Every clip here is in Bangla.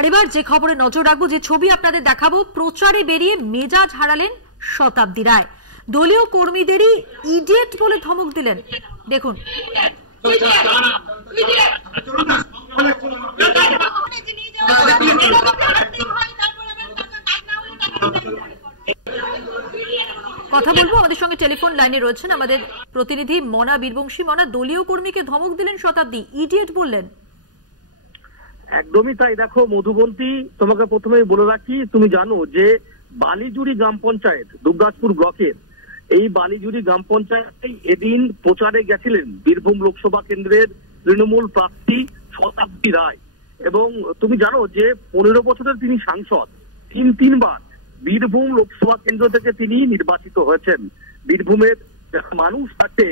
আর এবার যে খবরে নজর রাখবো, যে ছবি আপনাদের দেখাবো, প্রচারে বেরিয়ে মেজাজ হারালেন শতাব্দী রায়। দলীয় কর্মীদেরই ইডিয়েট বলে ধমক দিলেন। দেখুন। কথা বলবো, আমাদের সঙ্গে টেলিফোন লাইনে রয়েছেন আমাদের প্রতিনিধি মনা বীরবংশী। মনা, দলীয় কর্মীকে ধমক দিলেন শতাব্দী, ইডিয়েট বললেন। একদমই তাই। দেখো মধুবন্তী, তোমাকে প্রথমেই বলে রাখি, তুমি জানো যে বালিজুড়ি গ্রাম পঞ্চায়েত দুর্গাপুর ব্লকের এই বালিজুড়ি গ্রাম পঞ্চায়েতে এদিন প্রচারে গেছিলেন বীরভূম লোকসভা কেন্দ্রের তৃণমূল প্রার্থী শতাব্দী রায়। এবং তুমি জানো যে 15 বছরের তিনি সাংসদ, তিনবার বীরভূম লোকসভা কেন্দ্র থেকে তিনি নির্বাচিত হয়েছেন। বীরভূমের মানুষ তাকে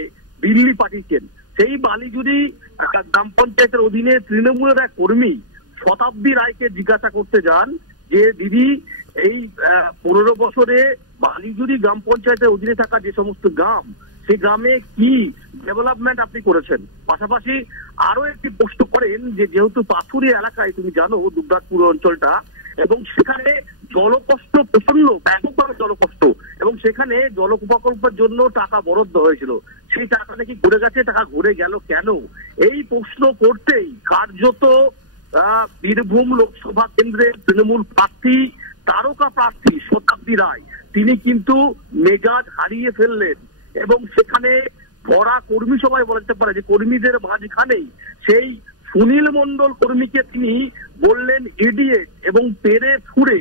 দিল্লি পাঠিয়েছেন। সেই বালিজুড়ি গ্রাম পঞ্চায়েতের অধীনে তৃণমূলের এক কর্মী শতাব্দী রায়কে জিজ্ঞাসা করতে যান যে দিদি, এই 15 বছরে বালিজুড়ি গ্রাম পঞ্চায়েতের অধীনে থাকা যে সমস্ত গ্রাম, সেই গ্রামে কি ডেভেলপমেন্ট আপনি করেছেন। পাশাপাশি আরো একটি প্রশ্ন করেন যে যেহেতু পাথুরি এলাকায়, তুমি জানো দুর্গাপুর অঞ্চলটা, এবং সেখানে জলকষ্ট প্রচন্ড, ব্যাপকভাবে জলকষ্ট, এবং সেখানে জল প্রকল্পের জন্য টাকা বরাদ্দ হয়েছিল, সেই টাকা নাকি ঘুরে গেছে। টাকা ঘুরে গেল কেন, এই প্রশ্ন করতেই কার্যত বীরভূম লোকসভা কেন্দ্রের তৃণমূল প্রার্থী, তারকা প্রার্থী শতাব্দী রায়, তিনি কিন্তু মেজাজ হারিয়ে ফেললেন। এবং সেখানে ভরা কর্মী সবাই বলতে পারে যে কর্মীদের মাঝখানেই সেই সুনীল মণ্ডল কর্মীকে তিনি বললেন ইডিয়েট, এবং পেরে ফুড়ে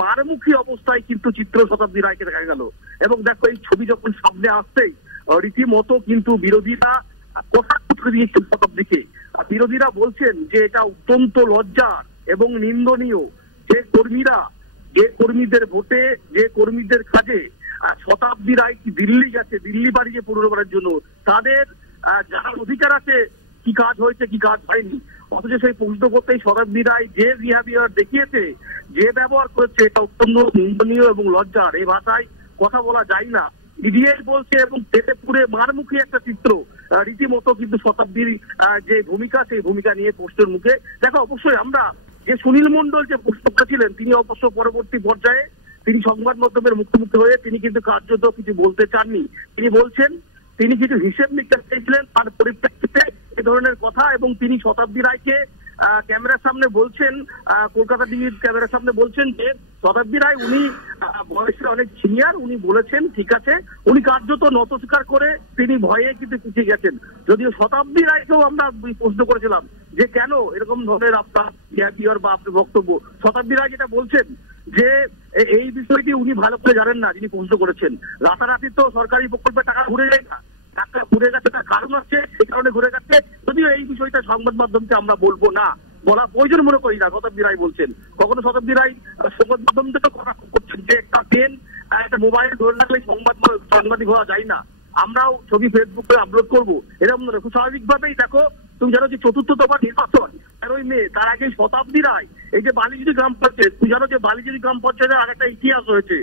মারমুখী অবস্থায় কিন্তু চিত্র শতাব্দী রায়কে দেখা গেল। এবং দেখো, এই ছবি যখন সামনে আসতেই রীতিমতো কিন্তু বিরোধীরা কটাক্ষ দিয়েছেন শতাব্দীকে। বিরোধীরা বলছেন যে এটা অত্যন্ত লজ্জার এবং নিন্দনীয় যে কর্মীরা, যে কর্মীদের ভোটে, যে কর্মীদের কাজে শতাব্দী রায় দিল্লি গেছে, দিল্লি বাড়িতে পুনর্বারের জন্য, তাদের যার অধিকার আছে কি কাজ হয়েছে কি কাজ হয়নি, অথচ সেই প্রশ্ন করতেই শতাব্দী রায় যে বিহেভিয়ার দেখিয়েছে, যে ব্যবহার করেছে, এটা অত্যন্ত নিন্দনীয় এবং লজ্জার। এই ভাষায় কথা বলা যায় না। ইডিয়েট বলছে এবং পেটে পুরে মারমুখী একটা চিত্র রীতিমতো কিন্তু শতাব্দীর যে ভূমিকা, সেই ভূমিকা নিয়ে প্রশ্নের মুখে। দেখো, অবশ্যই আমরা যে সুনীল মণ্ডল যে প্রশ্ন করেছিলেন, তিনি অবশ্য পরবর্তী পর্যায়ে তিনি সংবাদ মাধ্যমের মুখোমুখি হয়ে তিনি কিন্তু কার্যত কিছু বলতে চাননি। তিনি বলছেন তিনি কিছু হিসেব নিকাশ চেয়েছিলেন, তার পরিপ্রেক্ষিতে এ ধরনের কথা। এবং তিনি শতাব্দী রায়কে ক্যামেরার সামনে বলছেন, কলকাতা টিভির ক্যামেরার সামনে বলছেন যে শতাব্দী রায় উনি বয়সে অনেক সিনিয়র, উনি বলেছেন ঠিক আছে, উনি কার্যত নত স্বীকার করে তিনি ভয়ে কিন্তু পিছিয়ে গেছেন। যদিও শতাব্দী রায়কেও আমরা প্রশ্ন করেছিলাম যে কেন এরকম ধরনের আপনার বিহেভিয়ার বা আপনার বক্তব্য। শতাব্দী রায় যেটা বলছেন যে এই বিষয়টি উনি ভালো করে জানেন না, যিনি প্রশ্ন করেছেন। রাতারাতি তো সরকারি প্রকল্পে টাকা ঘুরে যায় না, টাকা ঘুরে গেছে, তার কারণ আছে, সেই কারণে ঘুরে গেছে। যদিও এই বিষয়টা সংবাদ মাধ্যমকে আমরা বলবো না, বলা প্রয়োজন মনে করি না, শতাব্দী রায় বলছেন। কখনো শতাব্দী রায় সংবাদ মাধ্যম থেকে কথা করছেন যে একটা পেন, একটা মোবাইল ধরে রাখলে সাংবাদিক হওয়া যায় না। আমরাও ছবি ফেসবুকে আপলোড করবো, এরকম খুব স্বাভাবিকভাবেই। দেখো, তুমি জানো যে ৪র্থ দফা নির্বাচন ১৩ই মে, তার আগে শতাব্দী রায় এই যে বালিজুড়ি গ্রাম পঞ্চায়েত, তুমি জানো যে বালিজুড়ি গ্রাম পঞ্চায়েতের আরেকটা ইতিহাস রয়েছে।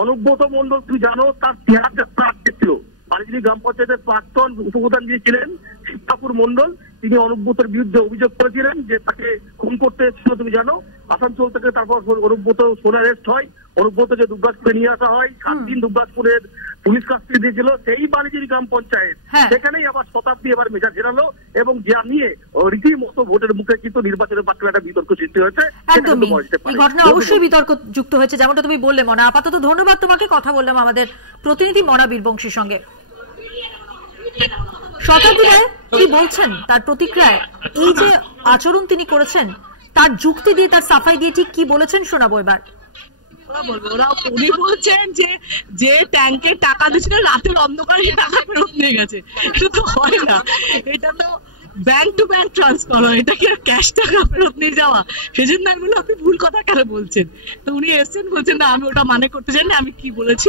অনুব্রত মণ্ডল, তুমি জানো তার তিহার যাত্রা আটকে ছিল। বালিজুড়ি গ্রাম পঞ্চায়েতের প্রাক্তন উপপ্রধান যিনি ছিলেন শিবঠাকুর মণ্ডল, তিনি অনুব্রতের বিরুদ্ধে অভিযোগ করেছিলেন যে তাকে খুন করতে এসেছিল। তুমি জানো আসানসোল থেকে তারপর অনুব্রত সোনা অ্যারেস্ট হয়, অনুব্রত যে দুর্গাপুরে নিয়ে আসা হয়, 7 দিন দুর্গাপুরের পুলিশ কাস্টডি দিয়েছিল সেই বালিজুড়ি গ্রাম পঞ্চায়েত, সেখানেই আবার শতাব্দী এবার মেজাজ জেরালো এবং যা নিয়ে রীতিমতো ভোটের মুখে কিন্তু নির্বাচনের পাত্র একটা বিতর্ক সৃষ্টি হয়েছে। এই ঘটনা অবশ্যই বিতর্ক যুক্ত হয়েছে, যেমনটা তুমি বললে মনা। আপাতত ধন্যবাদ তোমাকে। কথা বললাম আমাদের প্রতিনিধি মনা বীরবংশীর সঙ্গে। শতাব্দী রায় কি বলছেন, তার প্রতিক্রিয়ায় এই যে আচরণ তিনি করেছেন, তার যুক্তি দিয়ে, তার সাফাই দিয়ে ঠিক কি বলেছেন শোনাবো এবার। উনি বলছেন যে ট্যাঙ্কের টাকা দিচ্ছিল, রাতের অন্ধকারে টাকা ফেরত নিয়ে গেছে। এটা তো হয় না, এটা তো ব্যাংক টু ব্যাংক ট্রান্সফার হয়, এটা কি ক্যাশ টাকা ফেরত নিয়ে যাওয়া? সেজন্য আমি বললাম আপনি ভুল কথা কেন বলছেন। তো উনি এসছেন, বলছেন না আমি ওটা মানে করতে চাই না, আমি কি বলেছি